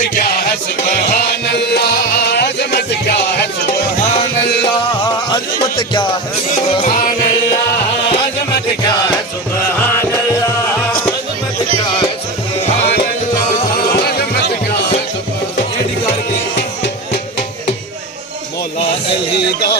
अजमत क्या है सुभान अल्लाह, अजमत क्या है सुभान अल्लाह, अजमत क्या है सुभान अल्लाह, अजमत क्या है सुभान अल्लाह, अजमत क्या है सुभान अल्लाह, अजमत क्या है सुभान। मौला अली दा